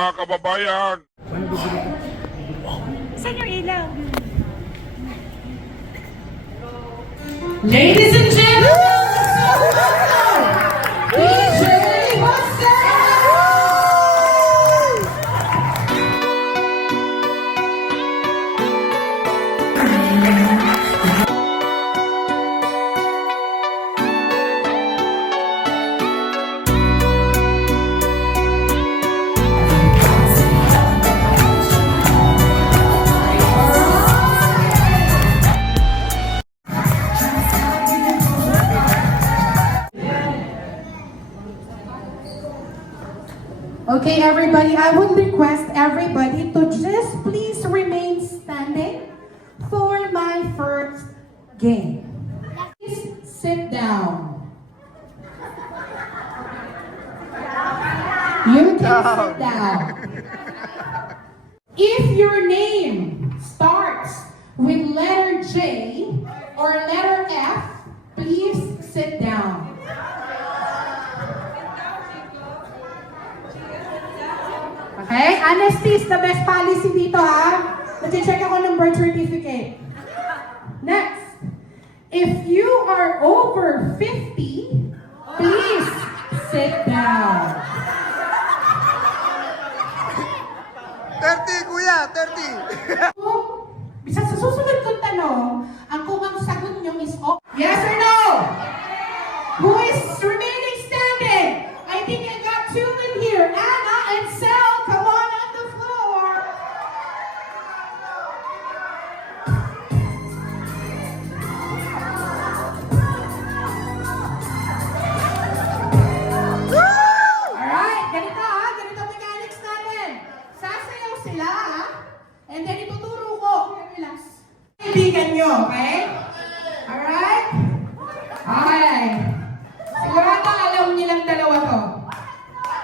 mga kababayan. Saan yung ilaw? Ladies and gentlemen, DJ Jose! Okay, everybody, I would request everybody to just please remain standing for my first game. Please sit down. You can sit down. If your name starts with letter J or letter F, please sit down. Okay? Honesty is the best policy dito, ha? Nag-check ako ng birth certificate. Next. If you are over 50, please sit down. 30, kuya, 30. Bisa sa susunod kong tanong, kung ang sagot nyo is yes or no? Who is remaining standing? I think I got two in here. Anna and Sel, come on the floor. Alright, ganito ganito mechanics natin. Sasayaw sila and then ituturo ko. Relax. Kaibigan nyo, okay? Alright? Okay. Sigurado alam nilang dalawa to.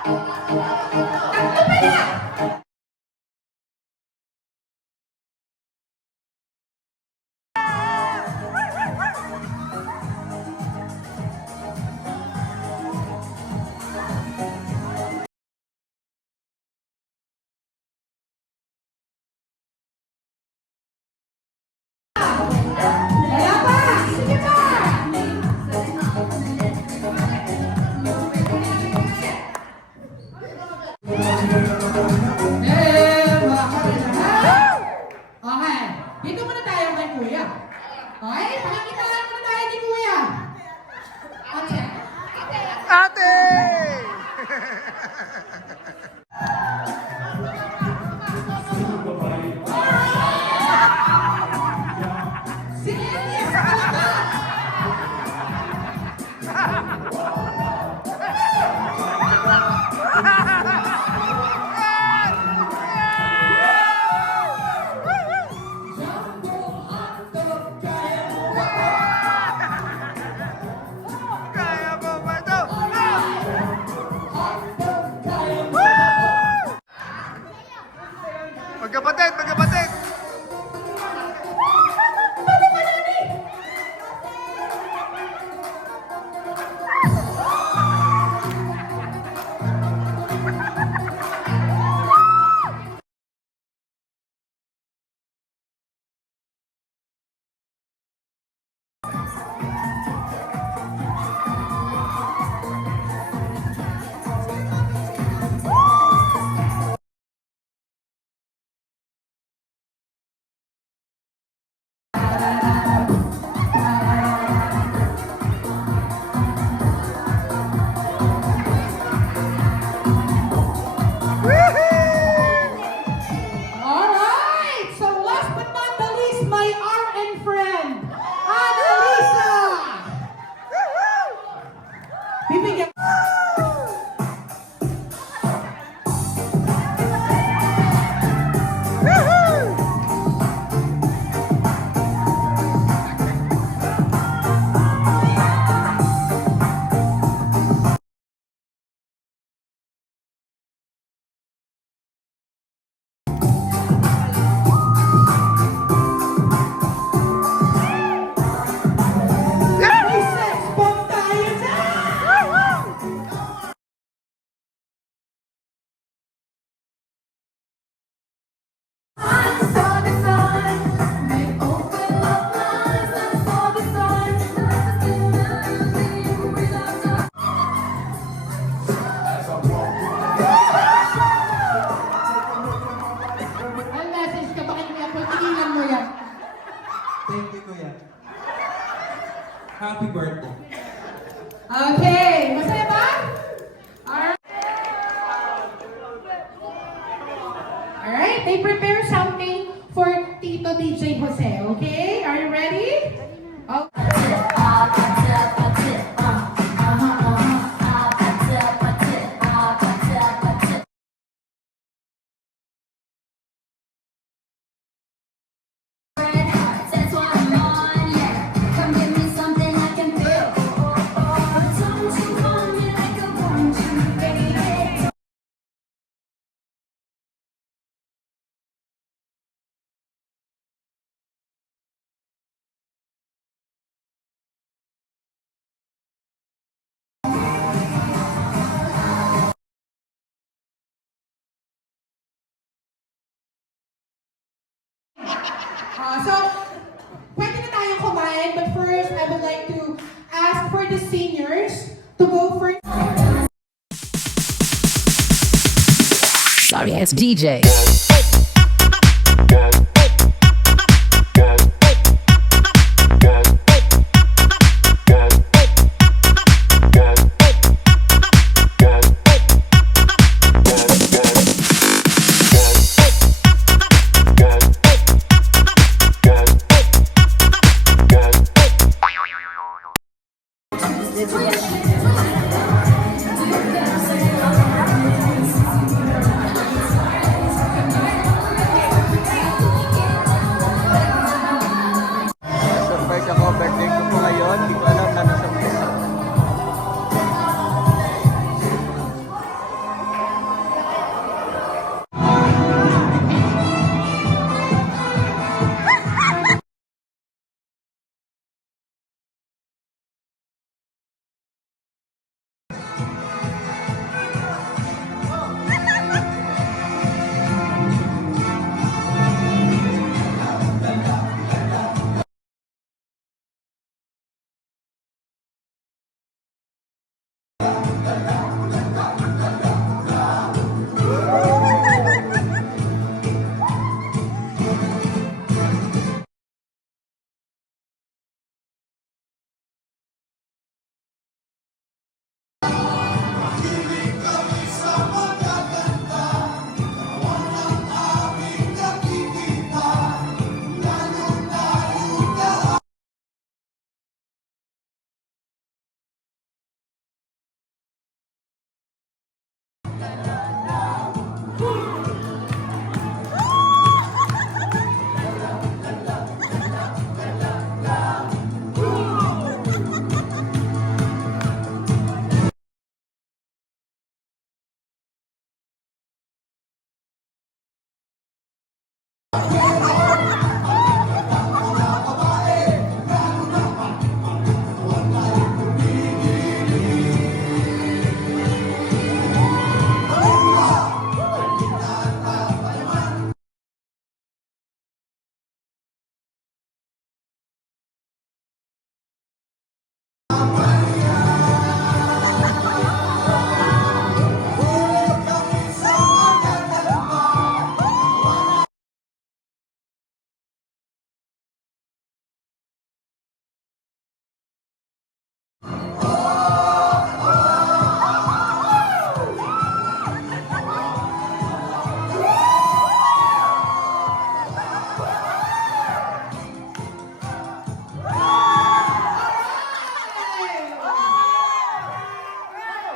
Tatlo pa na! Wala pa! Sige pa! Okay, dito muna tayo kay Kuya. Okay, pakikitaan muna tayo kay Kuya. Okay. Ate! Sige, yes! Happy birthday. Okay, masaya ba? Alright. Alright, they prepare something for Tito DJ Jose, okay? Are you ready? Okay. That's what I'm on, yeah. Come give me something I can feel. Don't you hold me like I want you, baby. So, pwede na tayong kumain, but first, I would like to ask for the seniors to go first. Sorry ass DJ. Surprise ako, birthday ko po ngayon. Hindi ko alam na nasa place ako.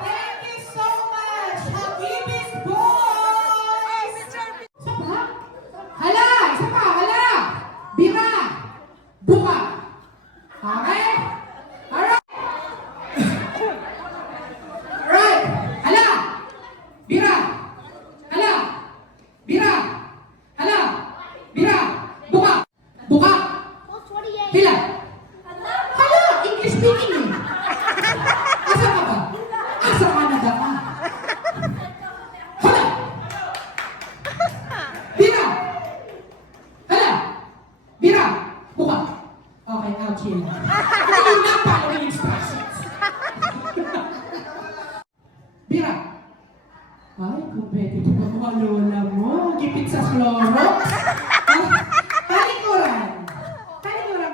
Thank you so much, Habibis Boys! Isa pa? Hala! Isa pa! Hala! Bira! Buka! Okay? Alright! Alright! Hala! Bira! Hala! Bira! Hala! Bira! Buka! Buka! Hila! Hala! English speaking eh! Asa ka ba? Asa ka na ba? Hala! Bira! Hala! Bira! Buka! Okay, I'll chill. You're not following instructions. Bira! Ay, competitive ang mga lola mo. Gipit sa Clorox. Talikuran! Talikuran!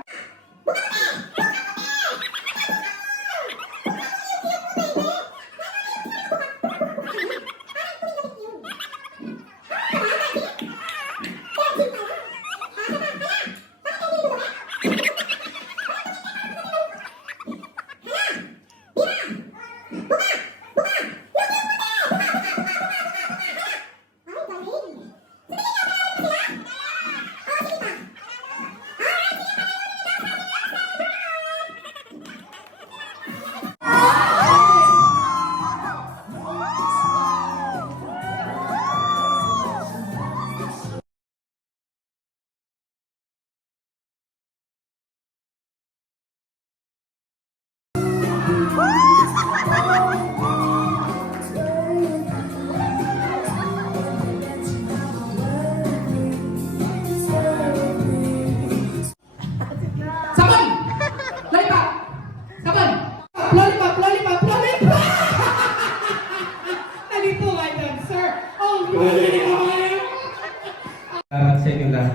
Salamat sa inyo lahat.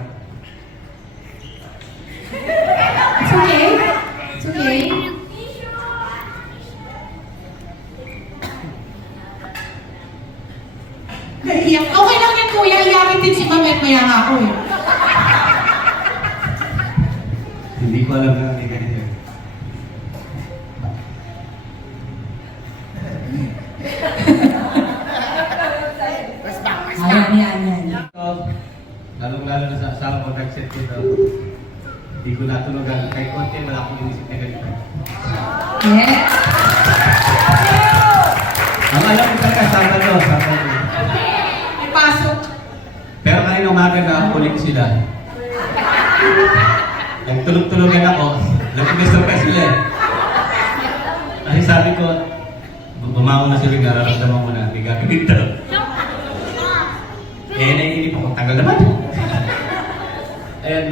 It's okay. It's okay. Naiiyak. Okay lang yan, kuya. Iyakin din si Ma'am at maya nga ako eh. Hindi ko alam na hindi ganito. Ayan. Ito, lalong-lalo na sa asawa ko nag-set dito. Hindi ko natulogan. Kahit konti, wala akong inisip na ganito. Yeah. Ang alam ko talaga, Sabado. May pasok. Pero kanina umaga na ulit sila. Nagtulog-tulogan ako. Nag-gusto pa sila eh. Kasi sabi ko, bumangon na sila, nararamdaman ko na, hindi gagawin ito. Eh, naiinip ako, tagal naman. And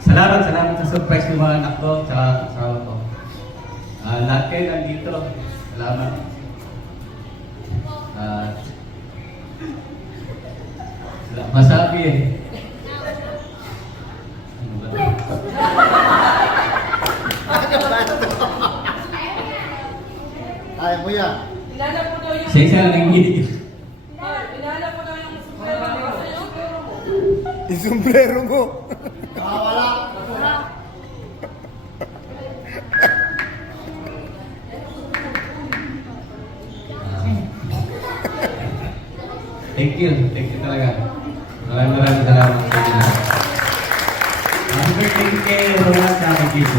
salamat sa surprise ng mga anak ko, tsaka asawa ko. Lahat kayo nandito, salamat. Wala masabi eh. Ano ba? Ay, kuya. Sa isa lang nanginig. Yung sombrero mo. Wala. Thank you talaga. Maraming salamat sa inyo. Happy birthday kay Roland sa akin dito.